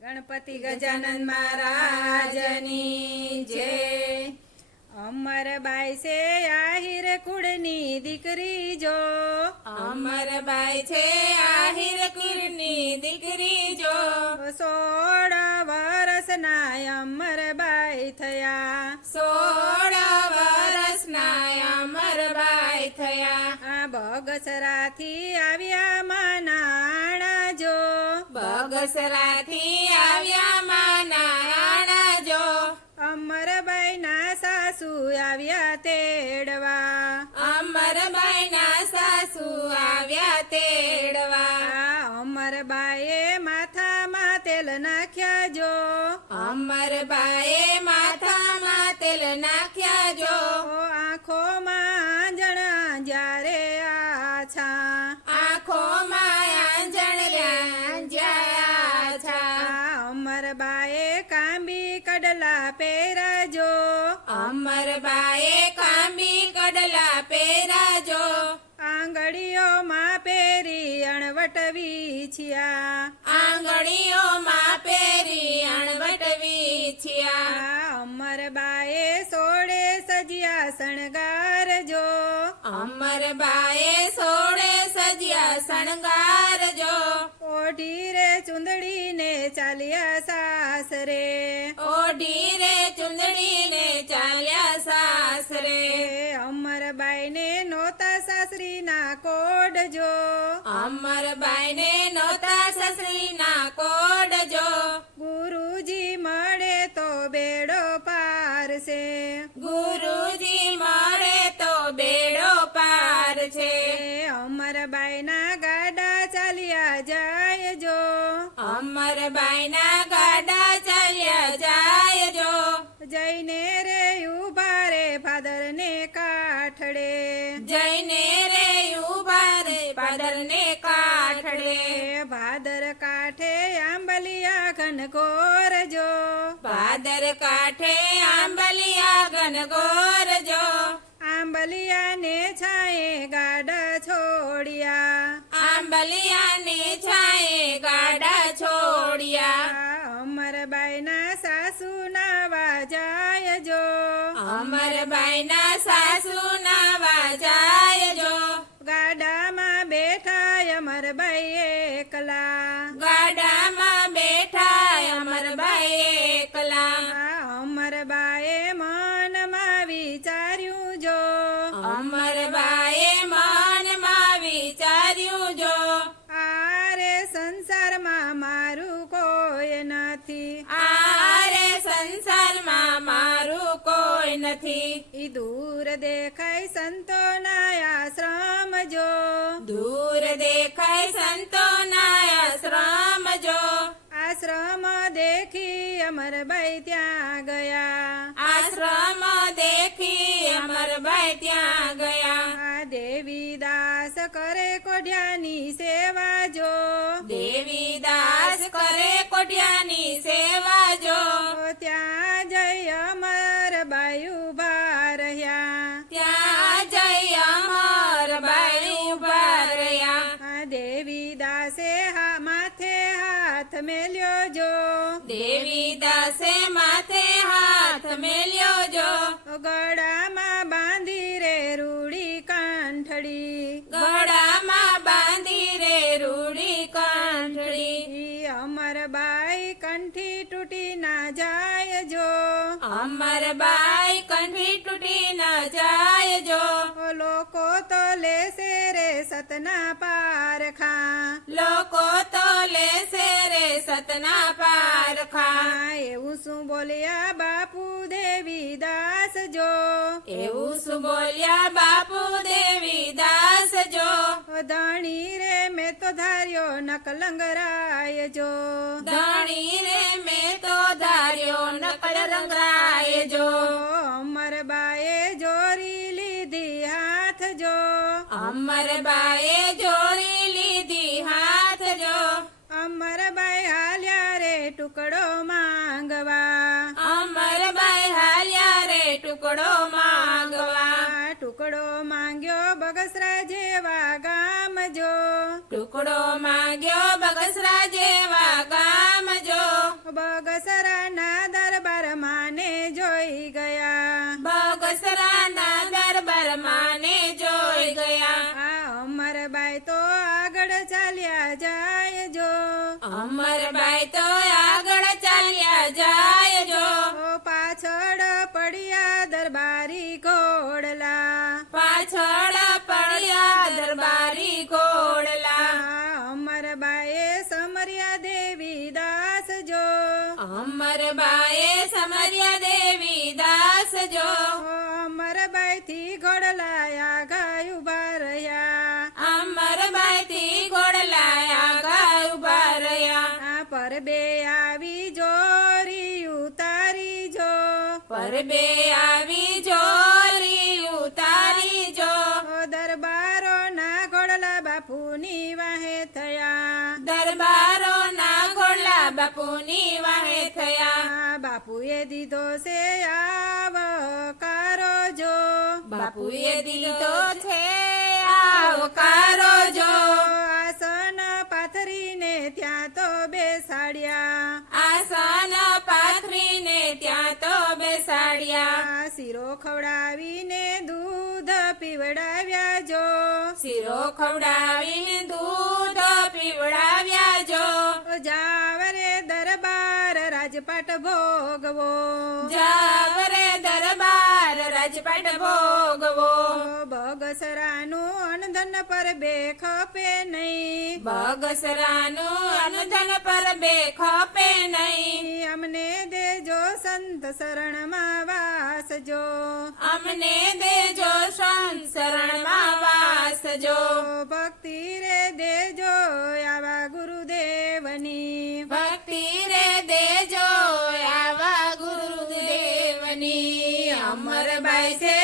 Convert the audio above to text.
ગણપતિ ગજાનન મહારાજની જય। અમરબાઈ છે આહિર કુળની દીકરી જો, અમરબાઈ છે આહિર કુળની દીકરી જો, 16 વર્ષના અમરબાઈ થયા, 16 વર્ષના અમરબાઈ થયા। આ બગસરાથી આવ્યા માનાણા જો, બગસરાથી આવ્યા માનાણા જો, અમરબાઈના સાસુ આવ્યા તેડવા, અમરબાઈના સાસુ આવ્યા તેડવા। આ અમરબાઈએ માથામાં તેલ નાખ્યા જો, અમરબાઈએ માથામાં તેલ નાખ્યા જો, આંખોમાં આંજણ જ્યારે આછા, આંખોમાં આંજણ જ્યાં છા। અમરબાએ કાંબી કડલા પહેરાજો, અમરબાઈએ કાંબી કડલા પહેરાજો, આંગળીઓમાં પહેરી અણવટ વીછ્યા, આંગળીઓમાં પહેરી અણવટ વીછ્યા। અમરબાએ સોળે સજ્યા શણગારજો, અમરબાઈએ સોળે સજ્યા શણગારજો, ઓઢી રે ચુંદડીને ચાલ્યા સાસરે, ઓઢી રે ચુંદડીને ચાલ્યા સાસરે। અમરબાઈને નોતા સાસરીના કોડજો, અમરબાઈને નોતા સસરીના કોડજો, ગુરુજી મળે તો બેડો પાર છે, ગુરુજી મળે તો બેડો પાર છે। અમરબાઈના ગાડા ચાલ્યા જાય જો, અમરબાઈના ગાડા ચાલ્યા જાય જો, જઈને રે ઉભા રે ભાદરને કાઠડે, જઈને રે ઉભા રે પાદરને કાઠડે, ભાદર કાંઠે આંબલિયા ઘનઘોર જો, ભાદર કાંઠે આંબલિયા ઘનઘોર જો, આંબલિયાને છાંયે ગાડા છોડ્યા, આંબલિયાને છાંયે ગાડા છોડ્યા। અમરબાઈના સાસુ નાવા જાય જો, અમરબાઈના સાસુ નાવા જાય જો, ગાડામાં બેઠા અમરબાઈ એકલા, ગાડામાં બેઠા અમરબાઈ એકલા। અમરબાઈએ મનમાં વિચાર્યું જો, અમરબાઈએ મનમાં વિચાર્યું જો, આરે સંસારમાં મારું કોઈ નથી, આરે સંસારમાં મારું કોઈ નથી। ઈ દૂર દેખાય સંતોના આશ્રમ જો, દૂર દેખાય સંતોના આશ્રમ જો, આશ્રમ દેખી અમરબાઈ ત્યાં ગયા, આશ્રમ દેખી અમરબાઈ ત્યાં ગયા। આ દેવીદાસ કરે કોઢિયાની સેવા જો, દેવીદાસ કરે કોઢિયાની સેવા જો, ત્યાં જઈ અમરબાઈ ઉભા રહ્યા, ત્યાં જઈ અમરબાઈ ઉભા રહ્યા। આ દેવીદાસે માથે હાથ મેલ્યો જો, દેવીદાસે માથે હાથ મેલ્યો જો, ગળામાં બાંધી રે રૂડી કંઠડી, ગળામાં બાંધી રે રૂડી કંઠડી। અમરબાઈ કંઠી તૂટી ના જાય જો, અમરબાઈ કંઠી તૂટી ન જાય જો, લોકો તો લેશે રે સતના પારખા, લોકો તો લેશે રે સતના પારખા। એવું શું બોલ્યા બાપુ દેવીદાસ જો, એવું શું બોલ્યા બાપુ દેવીદાસ જો, ધણી રે મેં તો ધાર્યો નકલંગરાય જો, ધણી રે મેં તો ધાર્યો નકલ રંગરાય જો, અમરબાએ જોરી લીધી હાથ જો, અમરબાઈએ જોડી લીધી હાથ જો, અમરબાઈ હાલ્યા રે ટુકડો માંગવા, અમરબાઈ હાલ્યા રે ટુકડો માંગવા, ટુકડો માંગ્યો બગસરા જેવા ગામ જો, ટુકડો માંગ્યો બગસરા જેવા ગામ જો, અમરબાઈ તો આગળ ચાલ્યા જાય જો, પાછળ પડ્યા દરબારી ઘોડલા, પાછળ પડ્યા દરબારી ઘોડલા. અમરબાઈએ સમર્યા દેવી દાસ જો, અમરબાઈએ સમર્યા દેવી દાસ જો, અમરબાઈ થી ઘોડલાયા ગાય ઉભા રહ્યા, અમરબાઈ થી ઘોડલાયા ગાય ઉભા રહ્યા. પરબે આવી જોરી ઉતારી જો, પરબે આવી જોરી ઉતારી જો, દરબારો ના ઘોડલા બાપુની વાહે થયા, દરબારો ના ઘોડલા બાપુની વાહે થયા. બાપુએ દીધો છે આવકારો જો, બાપુએ દીધો છે આવકારો જો, આસન પાથરીને ત્યાં તો બેસાડ્યા, આસન પાથરીને ત્યાં તો બેસાડ્યા. શીરો ખવડાવીને દૂધ પીવડાવ્યા જો, શીરો ખવડાવીને દૂધ પીવડાવ્યા જો, જાવરે દરબાર રાજપાટ ભોગવો, જાવરે દરબાર રાજપાટ ભોગવો. બગસરાનું અનધન પર બે ખપે નહીં, બગસરાનું અનુધન પર બે ખપે નહીં. અમને દેજો સંત શરણમાં વાસ જો, અમને દેજો સંત શરણમાં વાસ જો, ભક્તિ રે દેજો આવા ગુરુદેવની, ભક્તિ રે દેજો આવા ગુરુદેવની. અમરબાઈ છે